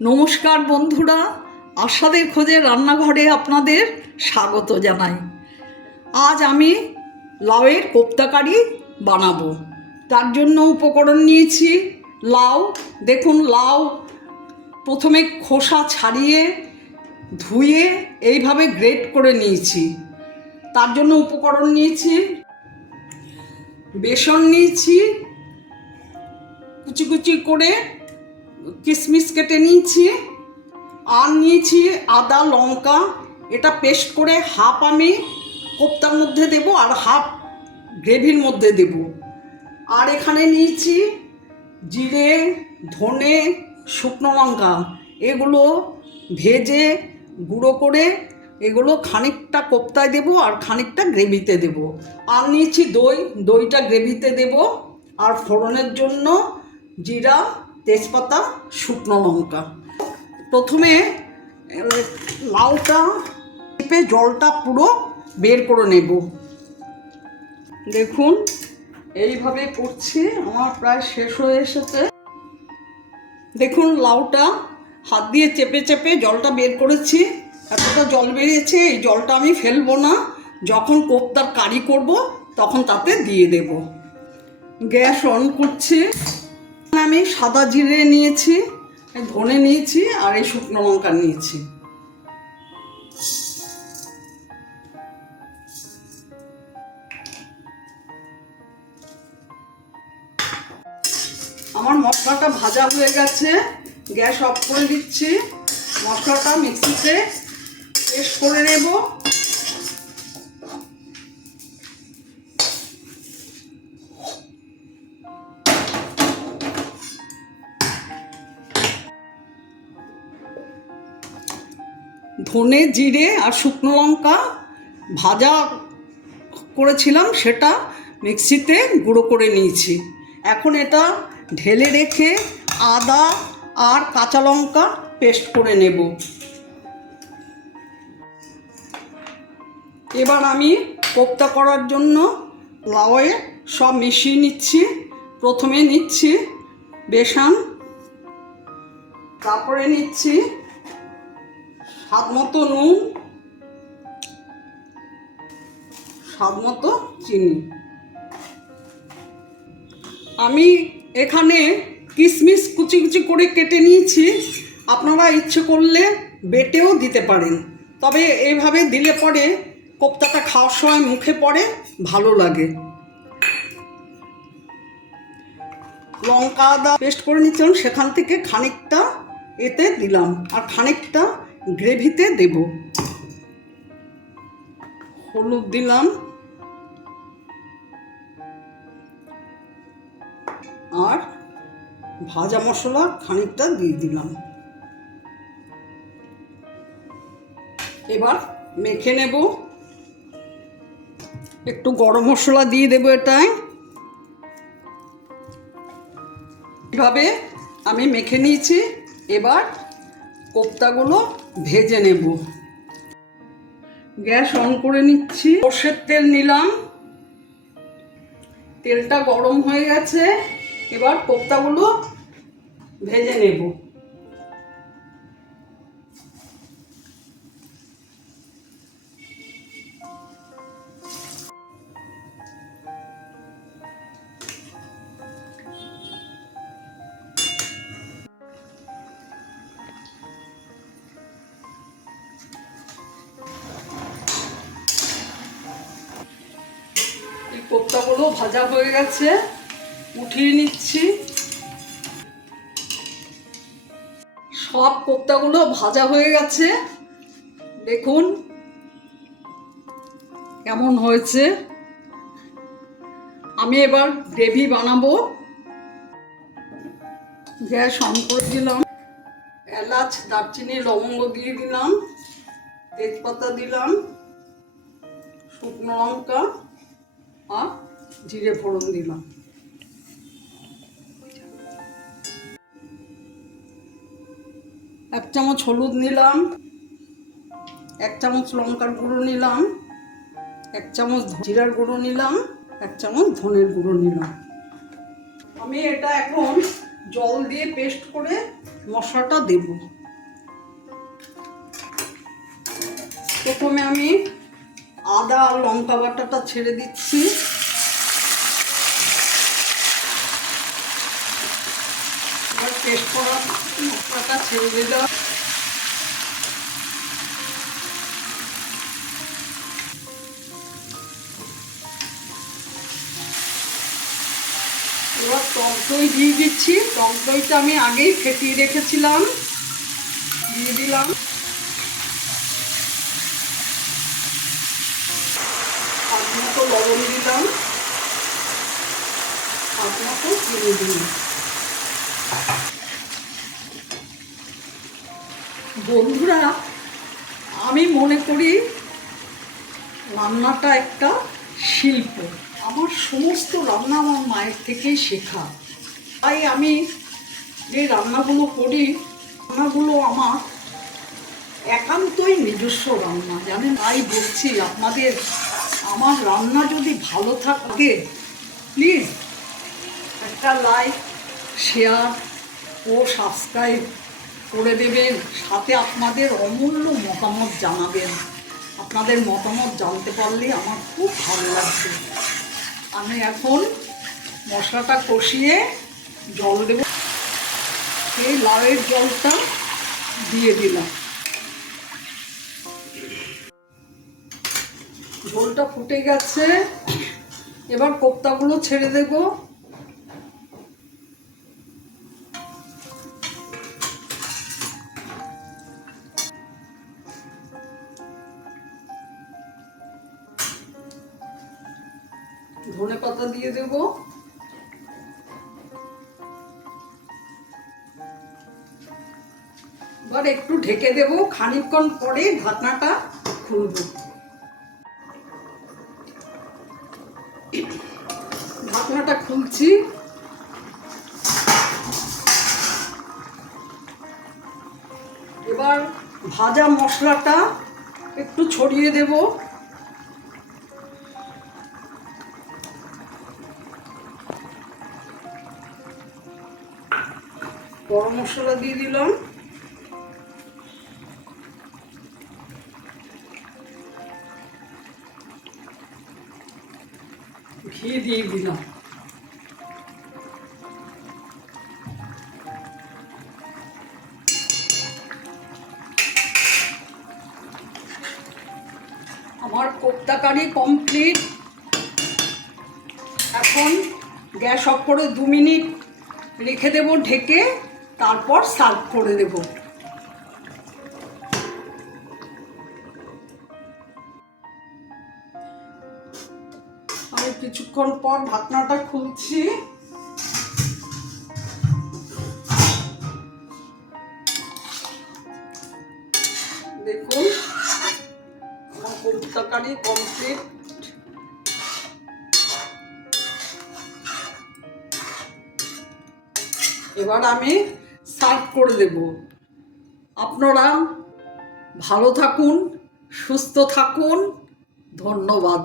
নমস্কার বন্ধুরা, আশাদের খোঁজে রান্নাঘরে আপনাদের স্বাগত জানাই। আজ আমি লাউয়ের কোপ্তাকারি বানাবো। তার জন্য উপকরণ নিয়েছি লাউ। দেখুন, লাউ প্রথমে খোসা ছাড়িয়ে ধুয়ে এইভাবে গ্রেট করে নিয়েছি। তার জন্য উপকরণ নিয়েছি বেসন নিয়েছি। কুচি কুচি করে কিশমিশ কেটে নিয়েছি, আর নিয়েছি আদা, লঙ্কা। এটা পেস্ট করে হাফ আমি কোপ্তার মধ্যে দেব আর হাফ গ্রেভির মধ্যে দেব। আর এখানে নিয়েছি জিরে, ধনে, শুকনো লঙ্কা। এগুলো ভেজে গুঁড়ো করে এগুলো খানিকটা কোপ্তায় দেব আর খানিকটা গ্রেভিতে দেব। আর নিয়েছি দই, দইটা গ্রেভিতে দেব। আর ফোড়নের জন্য জিরা তেজপাতা, শুকনো লঙ্কা। প্রথমে লাউটা চেপে জলটা পুরো বের করে নেব। দেখুন, এইভাবে করছি, আমার প্রায় শেষ হয়ে এসেছে। দেখুন, লাউটা হাত দিয়ে চেপে চেপে জলটা বের করেছি। এতটা জল বেরিয়েছে, এই জলটা আমি ফেলব না। যখন কোপ্তার কারি করব, তখন তাতে দিয়ে দেব। গ্যাস অন করছি। আমি সাদা জিরে নিয়েছি ধনে নিয়েছি আর এই শুকনো লঙ্কা নিয়েছি। আমার মশলাটা ভাজা হয়ে গেছে, গ্যাস অফ করে দিচ্ছি। মশলাটা মিক্সিতে পেস্ট করে নেব। ধনে জিরে আর শুকনো লঙ্কা ভাজা করেছিলাম, সেটা মিক্সিতে গুঁড়ো করে নিয়েছি। এখন এটা ঢেলে রেখে আদা আর কাঁচা লঙ্কা পেস্ট করে নেব। এবার আমি কোপ্তা করার জন্য লাউয়ে সব মিশিয়ে নিচ্ছি। প্রথমে নিচ্ছি বেসন, তারপরে নিচ্ছি স্বাদ মতো নুন, স্বাদ মতো চিনি। আমি এখানে কিশমিশ কুচি কুচি করে কেটে নিয়েছি। আপনারা ইচ্ছে করলে বেটেও দিতে পারেন। তবে এইভাবে দিলে পরে কোপ্তাটা খাওয়ার সময় মুখে পড়ে, ভালো লাগে। লঙ্কা আদা পেস্ট করে নিচ্ছিলাম সেখান থেকে খানিকটা এতে দিলাম। আর খানিকটা গ্রেভিতে দেব। হলুদ দিলাম। আর ভাজা মশলা খানিকটা দিয়ে দিলাম। এবার মেখে নেব। একটু গরম মশলা দিয়ে দেবো এটায়। এভাবে আমি মেখে নিয়েছি। এবার কোপ্তাগুলো ভেজে নেব। গ্যাস অন করে নিচ্ছি। সর্ষের তেল নিলাম। তেলটা গরম হয়ে গেছে। এবার কোপ্তাগুলো ভেজে নেব। কোপ্তাগুলো ভাজা হয়ে গেছে। উঠিয়ে নিচ্ছি। সব কোপ্তাগুলো ভাজা হয়ে গেছে। দেখুন কেমন হয়েছে। আমি এবার গ্রেভি বানাবো। গ্যাস অন করে দিলাম। এলাচ, দারচিনি, লবঙ্গ দিয়ে দিলাম। তেজপাতা দিলাম। শুকনো লঙ্কা। আর জিরে ফোড়ন দিলাম। এক চামচ হলুদ নিলাম, এক চামচ লঙ্কার গুঁড়ো নিলাম, এক চামচ জিরার গুঁড়ো নিলাম, এক চামচ ধনের গুঁড়ো নিলাম। আমি এটা এখন জল দিয়ে পেস্ট করে মশলাটা দেব। প্রথমে আমি আদা লঙ্কা বাটাটা ছেড়ে দিচ্ছি। করা মশলাটা ছেড়ে দিলাম এবার টক দই দিয়ে দিচ্ছি। টক দইটা আমি আগেই ফেটিয়ে রেখেছিলাম। দিয়ে দিলাম। মতো লবণ দিলাম। মতো চিনি দিলাম। বন্ধুরা, আমি মনে করি রান্নাটা একটা শিল্প। আমার সমস্ত রান্না আমার মায়ের থেকেই শেখা। তাই আমি যে রান্নাগুলো করি, রান্নাগুলো আমার একান্তই নিজস্ব রান্না। জানেন, তাই বলছি আপনাদের, আমার রান্না যদি ভালো থাকে প্লিজ একটা লাইক শেয়ার ও সাবস্ক্রাইব করে দেবেন। সাথে আপনাদের অমূল্য মতামত জানাবেন। আপনাদের মতামত জানতে পারলে আমার খুব ভালো লাগবে। আমি এখন মশলাটা কষিয়ে জল দেব। সেই লাউয়ের জলটা দিয়ে দিলাম। ঝোলটা ফুটে গেছে। এবার কোপ্তাগুলো ছেড়ে দেব। ধনে পাতা দিয়ে দেব। এবার একটু ঢেকে দেব, খানিকক্ষণ পরে ঢাকনাটা খুলবো। ঢাকনাটা খুলছি। এবার ভাজা মশলাটা একটু ছড়িয়ে দেব। গরম মশলা দিয়ে দিলাম। ঘি দিয়ে দিলাম। আমার কোপ্তা কারি কমপ্লিট এখন গ্যাস অফ করে দু মিনিট রেখে দেব ঢেকে। তারপর সার্ভ করে দেব। আমি কিছুক্ষণ পর ঢাকনাটা খুলছি। দেখুন, আমার কোপ্তা কারি কমপ্লিট এবার আমি সার্ভ করে দেব। আপনারা ভালো থাকুন সুস্থ থাকুন ধন্যবাদ।